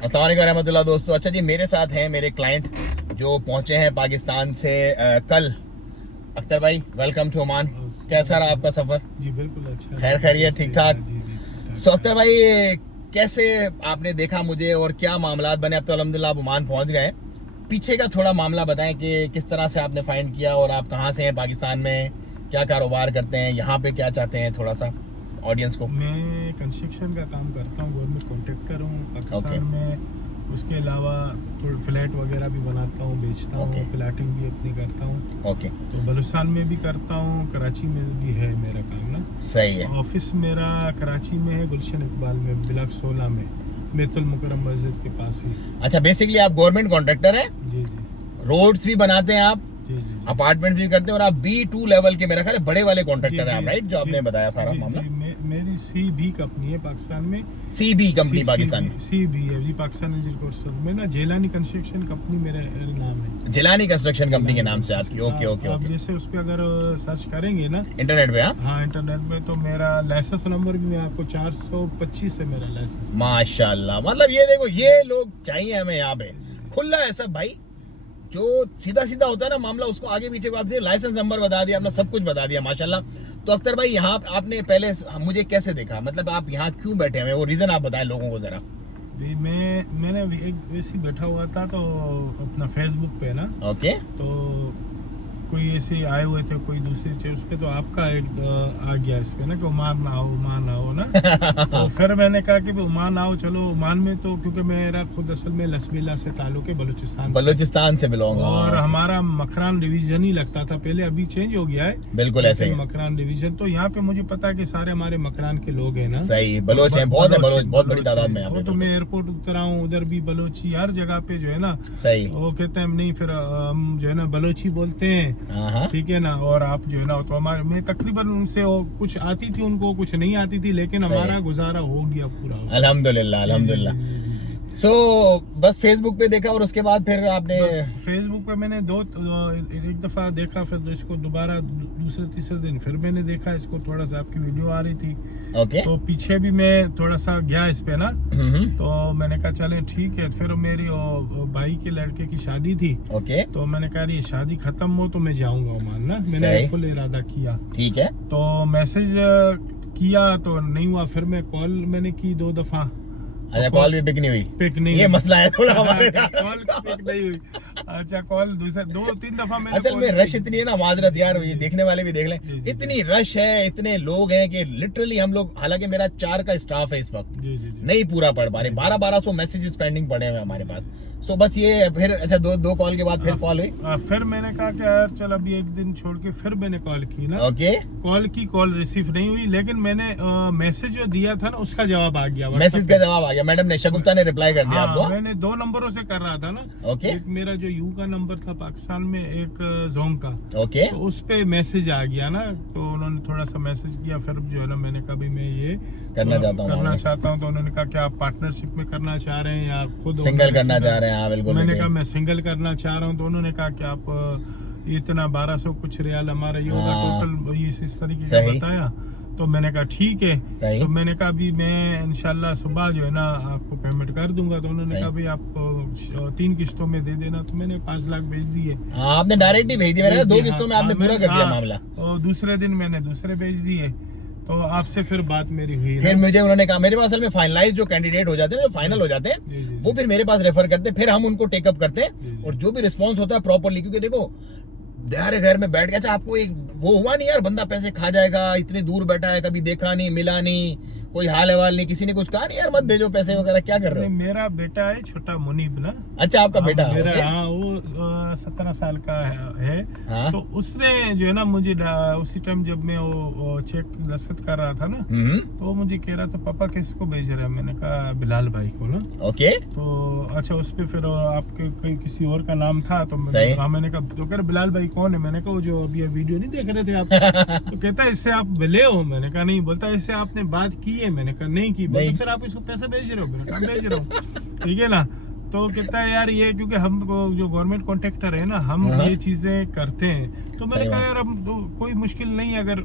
अस्सलाम वालेकुम रहमतुल्लाह दोस्तों। अच्छा जी, मेरे साथ हैं मेरे क्लाइंट जो पहुंचे हैं पाकिस्तान से कल। अख्तर भाई, वेलकम टू ओमान। कैसा रहा आपका सफ़र? जी बिल्कुल अच्छा। खैर खैरियत, ठीक ठाक? जी जी ठीक ठाक। सो अख्तर भाई, कैसे आपने देखा मुझे और क्या मामलात बने? अब तो अल्हम्दुलिल्लाह आप ओमान पहुंच गए। पीछे का थोड़ा मामला बताएं कि किस तरह से आपने फाइंड किया और आप कहाँ से हैं पाकिस्तान में, क्या कारोबार करते हैं, यहाँ पे क्या चाहते हैं, थोड़ा सा ऑडियंस को। मैं कंस्ट्रक्शन का काम करता हूँ, गवर्नमेंट कॉन्ट्रैक्टर हूँ पाकिस्तान में। उसके अलावा थोड़ा फ्लैट वगैरह भी बनाता हूँ, बेचता हूँ, प्लाटिंग भी अपनी करता हूँ। ओके, तो बलूचिस्तान में भी करता हूँ, कराची में भी है मेरा काम ना। सही है। ऑफिस मेरा कराची में है, गुलशन इकबाल में, ब्लॉक 16 में, बैतुल मुकर्रम मस्जिद के पास ही। अच्छा, बेसिकली आप गवर्नमेंट कॉन्ट्रैक्टर हैं? जी जी रोड्स भी बनाते हैं आप, जी जी। अपार्टमेंट भी करते हैं, और आप B2 लेवल के, मेरा ख्याल है बड़े वाले कॉन्ट्रैक्टर हैं आप, राइट? जो आपने बताया सारा मामला। मेरी CB कंपनी है पाकिस्तान में। CB कंपनी पाकिस्तान में? CB है जी, पाकिस्तान एग्रीकल्चर में ना। जेलानी कंस्ट्रक्शन कंपनी मेरा नाम है। जिलानी कंस्ट्रक्शन कंपनी के नाम से आपकी? ओके ओके आप ओके। जैसे उस पे अगर सर्च करेंगे ना इंटरनेट पे? हाँ इंटरनेट में, तो मेरा लाइसेंस नंबर भी मैं आपको 425 है मेरा लाइसेंस। माशाल्लाह, मतलब ये देखो, ये लोग चाहिए हमें यहाँ पे। खुला है सब भाई, जो सीधा सीधा होता है ना मामला, उसको आगे पीछे को आप लाइसेंस नंबर बता दिया, अपना सब कुछ बता दिया, माशाल्लाह। तो अख्तर भाई, यहाँ आपने पहले मुझे कैसे देखा, मतलब आप यहाँ क्यों बैठे हुए, वो रीजन आप बताएं लोगों को जरा। मैंने एक वैसे ही बैठा हुआ था, तो अपना फेसबुक पे ना, ओके, तो कोई ऐसे आए हुए थे कोई दूसरी चीज पे, तो आपका एक आ गया इस पे ना कि ओमान आओ ना। तो फिर मैंने कहा कि ओमान आओ, चलो ओमान में। तो क्योंकि मेरा खुद असल में लसबीला से ताल्लुक है, बलूचिस्तान से बिलोंग, और हमारा मकरान डिवीजन ही लगता था पहले, अभी चेंज हो गया है। बिल्कुल ऐसे ही मकरान डिवीजन, तो यहाँ पे मुझे पता है कि सारे हमारे मकरान के लोग हैं ना। सही, बलोच हैं, बहुत है बलोच, बहुत बड़ी तादाद में यहाँ पे। तो मैं एयरपोर्ट उतरा हूँ, उधर भी बलोची, हर जगह पे जो है ना। सही, वो कहते हैं नहीं, फिर हम जो है ना बलोची बोलते हैं, ठीक है ना। और आप जो है ना, तो हमारे मैं तकरीबन उनसे कुछ आती थी उनको, कुछ नहीं आती थी, लेकिन हमारा गुजारा हो गया पूरा, अल्हम्दुलिल्लाह अल्हम्दुलिल्लाह। सो बस फेसबुक पे देखा, और उसके बाद फिर आपने? फेसबुक पे मैंने एक दफा देखा, फिर तो इसको दोबारा दूसरे तीसरे दिन फिर मैंने देखा इसको, थोड़ा सा आपकी वीडियो आ रही थी। ओके, तो पीछे भी मैं थोड़ा सा गया इस पे ना। तो मैंने कहा चले ठीक है। फिर मेरी भाई के लड़के की शादी थी। ओके, तो मैंने कहा ये शादी खत्म हो तो मैं जाऊंगा ओमान ना, मैंने फुल इरादा किया। ठीक है। तो मैसेज किया तो नहीं हुआ, फिर मैं कॉल मैंने की 2 दफा। अच्छा, कॉल भी पिक नहीं हुई? ये मसला है थोड़ा हमारे। कॉल पिक नहीं हुई। अच्छा, कॉल दूसरे 2-3 दफा मैंने, असल में रश इतनी है ना, माजरत यार, ये देखने वाले भी देख लें, इतनी रश है, इतने लोग हैं कि लिटरली हम लोग, हालांकि मेरा 4 का स्टाफ है इस वक्त, नहीं पूरा पढ़ पा रहे, 1200 मैसेजेस पेंडिंग पड़े हुए हमारे पास। सो बस ये फिर, अच्छा, दो कॉल के बाद फिर कॉल हुई। फिर मैंने कहा कि यार चल अभी एक दिन छोड़ के फिर मैंने कॉल की ना। ओके, कॉल रिसीव नहीं हुई, लेकिन मैंने मैसेज जो दिया था ना उसका जवाब आ गया, मैसेज का जवाब आ गया, मैडम ने, शगुफ्ता ने रिप्लाई कर दिया आपको? मैंने 2 नंबरों से कर रहा था ना। ओके, एक मेरा जो यू का नंबर था पाकिस्तान में, एक जोंग का। ओके, तो उस पे मैसेज आ गया ना, तो उन्होंने थोड़ा सा मैसेज किया। फिर जो है ना, मैंने कहा मैं ये करना चाहता हूँ। तो उन्होंने कहा कि आप पार्टनरशिप में करना चाह रहे हैं या खुद सिंगल करना चाह रहे हैं? हाँ बिल्कुल। मैंने कहा मैं सिंगल करना चाह रहा हूँ। तो उन्होंने कहा कि आप इतना 1200 कुछ रियाल हमारा ये होगा टोटल, इस तरीके का बताया। तो मैंने कहा ठीक है। तो मैंने कहा अभी मैं इंशाल्लाह सुबह जो है ना आपको पेमेंट कर दूंगा। तो उन्होंने कहा भाई आप 3 किस्तों में दे देना। तो मैंने 5 लाख भेज दिए। आपने डायरेक्ट ही भेज दी? मैंने 2 किस्तों में आपने पूरा कर दिया मामला। और दूसरे दिन मैंने दूसरे भेज दिए। तो आपसे फिर बात मेरी हुई। फिर मुझे उन्होंने कहा, मेरे पास असल में फाइनलाइज जो कैंडिडेट हो जाते हैं, जो फाइनल हो जाते हैं, वो फिर मेरे पास रेफर करते हैं, फिर हम उनको टेकअप करते हैं, और जो भी रिस्पॉन्स होता है प्रॉपरली, क्योंकि देखो घर में बैठ गया, अच्छा आपको एक वो हुआ नहीं यार, बंदा पैसे खा जाएगा, इतनी दूर बैठा है, कभी देखा नहीं, मिला नहीं, कोई हाल अहवाल नहीं, किसी ने कुछ कहा नहीं यार मत भेजो पैसे वगैरह, क्या कर रहे हो? मेरा बेटा है छोटा मुनीब ना। अच्छा, आपका बेटा? मेरा हाँ, वो 17 साल का है। हाँ? तो उसने जो है ना मुझे उसी टाइम जब मैं वो चेक दस्तखत कर रहा था ना, तो वो मुझे कह रहा था पापा किसको भेज रहे हैं? मैंने कहा बिलाल भाई को ना। ओके, तो अच्छा, उस पे फिर आपके किसी और का नाम था। तो मैंने कहा, तो कह रहे बिलाल भाई कौन है? मैंने कहा वो जो अभी वीडियो नहीं देख रहे थे आप। तो कहता है इससे आप मिले हो? मैंने कहा नहीं। बोलता है इससे आपने बात की है? मैंने कहा नहीं की। बोलता फिर आप इसको पैसे भेज रहे हो? मैंने कहा भेज रहा हूँ। ठीक है ना। तो कहता है यार ये क्योंकि हम जो गवर्नमेंट कॉन्ट्रैक्टर है ना, हम ये चीजें करते हैं। तो मैंने कहा यार अब तो कोई मुश्किल नहीं, अगर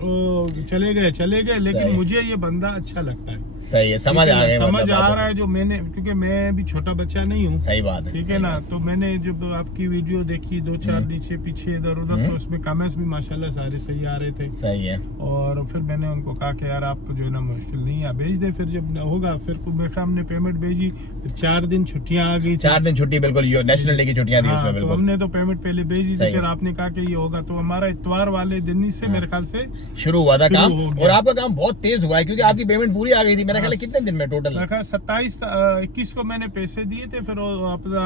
चले गए, लेकिन मुझे ये बंदा अच्छा लगता है। सही है, समझ आ गई, समझ आ रहा है जो मैंने, क्योंकि मैं भी छोटा बच्चा नहीं हूँ। सही बात है, ठीक है ना। तो मैंने जब आपकी वीडियो देखी 2-4 नीचे पीछे इधर उधर, तो उसमें कमेंट्स भी माशाल्लाह सारे सही आ रहे थे। सही है। और फिर मैंने उनको कहा कि यार आप जो है ना मुश्किल नहीं है, भेज दे। फिर जब होगा फिर मेरे हमने पेमेंट भेजी, फिर 4 दिन छुट्टियां आ गई, 4 दिन छुट्टी, बिल्कुल ये नेशनल डे की छुट्टियां थी उसमें, तो बिल्कुल हमने तो पेमेंट पहले भेज दी थी। फिर आपने कहा कि ये होगा, तो हमारा इतवार वाले दिन ही से मेरे ख्याल से शुरू हुआ था काम। और आपका काम बहुत तेज हुआ है क्योंकि आपकी पेमेंट पूरी आ गई थी। मेरा ख्याल है कितने दिन में टोटल? 27-21 को मैंने पैसे दिए थे, फिर अपना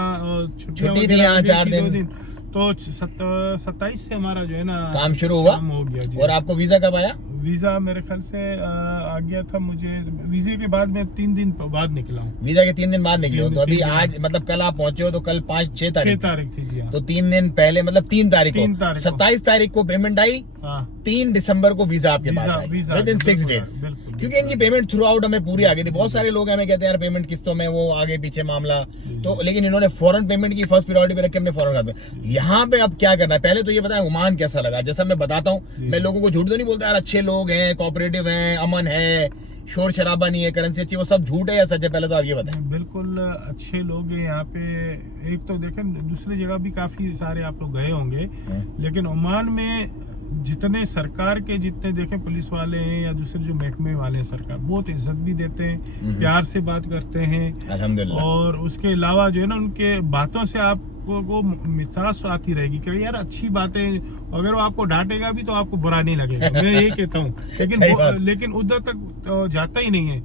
छुट्टी थी यहाँ 4 दिन, तो 27 से हमारा जो है ना काम शुरू हुआ हो गया जी। और आपको वीजा कब आया? वीजा मेरे ख्याल से आ गया था मुझे, वीजे के बाद में 3 दिन बाद निकला हूँ। वीजा के 3 दिन बाद निकले हो, तो अभी आज मतलब कल आप पहुंचे हो, तो कल 5-6 तारीख थी जी। तो 3 दिन पहले मतलब 3 तारीख को 27 तारीख को पेमेंट आई, 3 दिसंबर को वीजा आपके पास आई, विद इन 6 डेज। क्योंकि इनकी पेमेंट थ्रू आउट हमें पूरी आ गई थी। बहुत सारे लोग हमें कहते हैं यार पेमेंट किस्तों में वो आगे पीछे मामला, तो लेकिन इन्होंने फौरन पेमेंट की, फर्स्ट प्रायोरिटी पे रख के हमने फौरन कर। यहाँ पे अब क्या करना है, पहले तो ये बताएं ओमान कैसा लगा। जैसा मैं बताता हूँ, मैं लोगों को झूठ तो नहीं बोलता यार, अच्छे लोग हैं, कोऑपरेटिव हैं, अमन है, शोर शराबा नहीं है, करेंसी अच्छी, वो सब झूठ है या सच है? पहले तो आप ये बताएं। बिल्कुल अच्छे लोग हैं यहाँ पे। एक तो देखें, दूसरी जगह भी काफी सारे आप लोग गए होंगे, लेकिन ओमान में जितने सरकार के जितने देखें पुलिस वाले हैं या दूसरे जो महकमे वाले हैं, सरकार बहुत इज्जत भी देते हैं, प्यार से बात करते हैं अल्हम्दुलिल्लाह। और उसके अलावा जो है ना उनके बातों से आपको वो मिठास आती रहेगी कि यार अच्छी बातें, अगर वो आपको डांटेगा भी तो आपको बुरा नहीं लगेगा। मैं यही कहता हूँ। लेकिन उधर तक तो जाता ही नहीं है।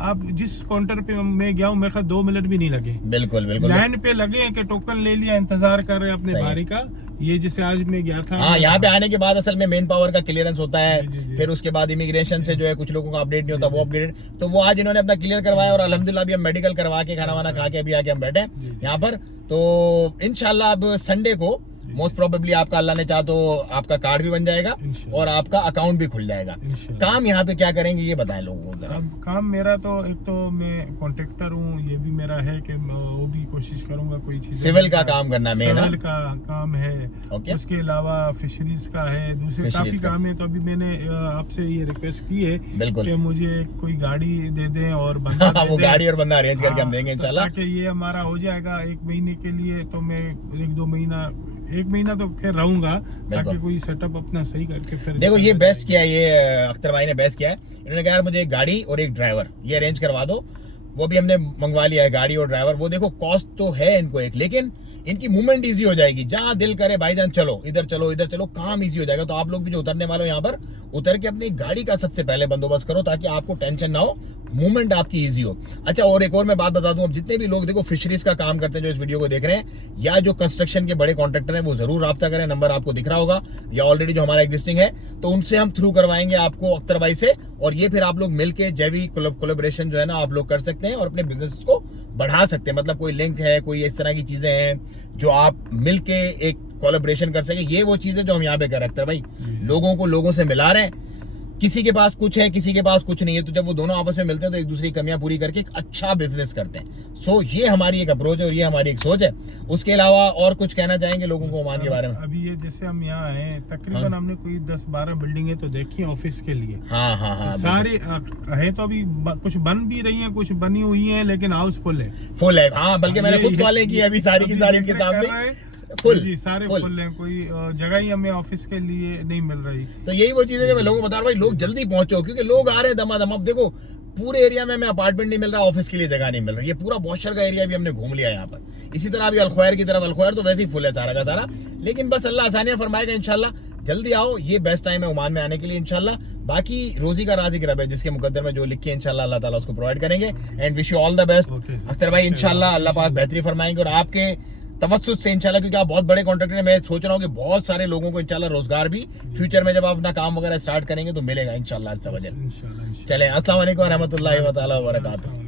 आप जिस काउंटर पे मैं गया हूँ, मेरे ख्याल 2 मिनट भी नहीं लगे। बिल्कुल बिल्कुल लाइन पे लगे हैं कि टोकन ले लिया, इंतजार कर रहे हैं अपने बारी का। ये जैसे आज मैं गया था, हाँ, यहाँ पे आने के बाद असल में मेन पावर का क्लियरेंस होता है, फिर उसके बाद इमिग्रेशन से जो है कुछ लोगों का अपडेट नहीं होता, वो अपडेट, तो वो आज इन्होंने अपना क्लियर करवाया और अल्हम्दुलिल्लाह अभी हम मेडिकल करवा के खाना वाना खा के अभी आके हम बैठे यहाँ पर। तो इंशाल्लाह अब संडे को मोस्ट प्रोबेबली आपका अल्लाह ने चाहा तो आपका कार्ड भी बन जाएगा और आपका अकाउंट भी खुल जाएगा। काम यहाँ पे क्या करेंगे ये बताएं लोगों को जरा। काम मेरा तो एक तो मैं कॉन्ट्रैक्टर हूँ, ये भी मेरा है कि वो भी कोशिश करूंगा कोई चीज, सिविल का काम करना मेन, सिविल का काम है। उसके अलावा फिशरीज का है, दूसरे काफी काम है। तो अभी मैंने आपसे ये रिक्वेस्ट की है कि मुझे कोई गाड़ी दे दें और बंदा वो गाड़ी और बंदा अरेंज करके हम देंगे इंशाल्लाह। ताकि ये हमारा हो जाएगा 1 महीने के लिए, तो मैं 1 महीना तो खैर रहूंगा, ताकि कोई सेटअप अपना सही करके फिर। देखो ये बेस्ट किया है, ये अख्तर भाई ने बेस्ट किया है। इन्होंने कहा यार मुझे एक गाड़ी और एक ड्राइवर ये अरेंज करवा दो, वो भी हमने मंगवा लिया है, गाड़ी और ड्राइवर। वो देखो कॉस्ट तो है इनको एक, लेकिन इनकी मूवमेंट इजी हो जाएगी। जहां दिल करे भाईजान चलो इधर चलो, काम इजी हो जाएगा। तो आप लोग भी जो उतरने वाले हो यहाँ पर, उतर के अपनी गाड़ी का सबसे पहले बंदोबस्त करो ताकि आपको टेंशन ना हो, मूवमेंट आपकी इजी हो। अच्छा, और एक और मैं बात बता दूं, अब जितने भी लोग देखो फिशरीज का काम करते हैं जो इस वीडियो को देख रहे हैं, या जो कंस्ट्रक्शन के बड़े कॉन्ट्रैक्टर हैं, वो जरूर राब्ता करें। नंबर आपको दिख रहा होगा, या ऑलरेडी जो हमारा एग्जिस्टिंग है, तो उनसे हम थ्रू करवाएंगे आपको अख्तर भाई से। और ये फिर आप लोग मिलके जैवी कोलैबोरेशन जो है ना आप लोग कर सकते हैं और अपने बिजनेस को बढ़ा सकते हैं। मतलब कोई लिंक है, कोई इस तरह की चीजें हैं जो आप मिलके एक कोलैबोरेशन कर सके। ये वो चीजें जो हम यहाँ पे कर रखते हैं भाई, लोगों को लोगों से मिला रहे हैं। किसी के पास कुछ है, किसी के पास कुछ नहीं है, तो जब वो दोनों आपस में मिलते हैं तो एक दूसरी की कमियां पूरी करके एक अच्छा बिजनेस करते हैं। सो ये हमारी एक अप्रोच है और ये हमारी एक सोच है। उसके अलावा और कुछ कहना चाहेंगे लोगों को ओमान के बारे में? अभी ये जैसे हम यहाँ हैं, तकरीबन हमने कोई 10-12 बिल्डिंगें तो देखी है ऑफिस के लिए। हाँ, सारी है तो अभी कुछ बन भी रही है, कुछ बनी हुई है, लेकिन हाउसफुल है, फुल है। हाँ, बल्कि मैंने खुद कॉलें की अभी सारी की सारी इनके सामने फुल जी, सारे फुल हैं। कोई जगह ही हमें ऑफिस के लिए नहीं मिल रही। तो यही वो चीजें जो मैं लोगों को बता रहा हूँ भाई, लोग जल्दी पहुंचो क्योंकि लोग आ रहे हैं दमादम। अब देखो पूरे एरिया में हमें अपार्टमेंट नहीं मिल रहा, ऑफिस के लिए जगह नहीं मिल रही। ये पूरा बॉशर का एरिया भी हमने घूम लिया यहाँ पर। इसी तरह अभी अलखैर की तरफ, अलखैर तो वैसे ही फुल है सारा का सारा, लेकिन बस अल्लाह आसानियां फरमाएगा इंशाल्लाह। जल्दी आओ, ये बेस्ट टाइम है ओमान में आने के लिए इंशाल्लाह। बाकी रोजी का राज़िक रब है, जिसके मुकद्दर में जो लिखी है इंशाल्लाह अल्लाह ताला उसको प्रोवाइड करेंगे। And wish you all the best Akhtar भाई, इंशाल्लाह अल्लाह पाक बेहतरी फरमाएंगे और आपके तवस्सुत से इंशाल्लाह, क्योंकि आप बहुत बड़े कॉन्ट्रैक्टर हैं। मैं सोच रहा हूँ कि बहुत सारे लोगों को इंशाल्लाह रोजगार भी फ्यूचर में जब आप अपना काम वगैरह स्टार्ट करेंगे तो मिलेगा इंशाल्लाह। चलें, अस्सलाम वालेकुम व रहमतुल्लाहि व तआला व बरकातुहू।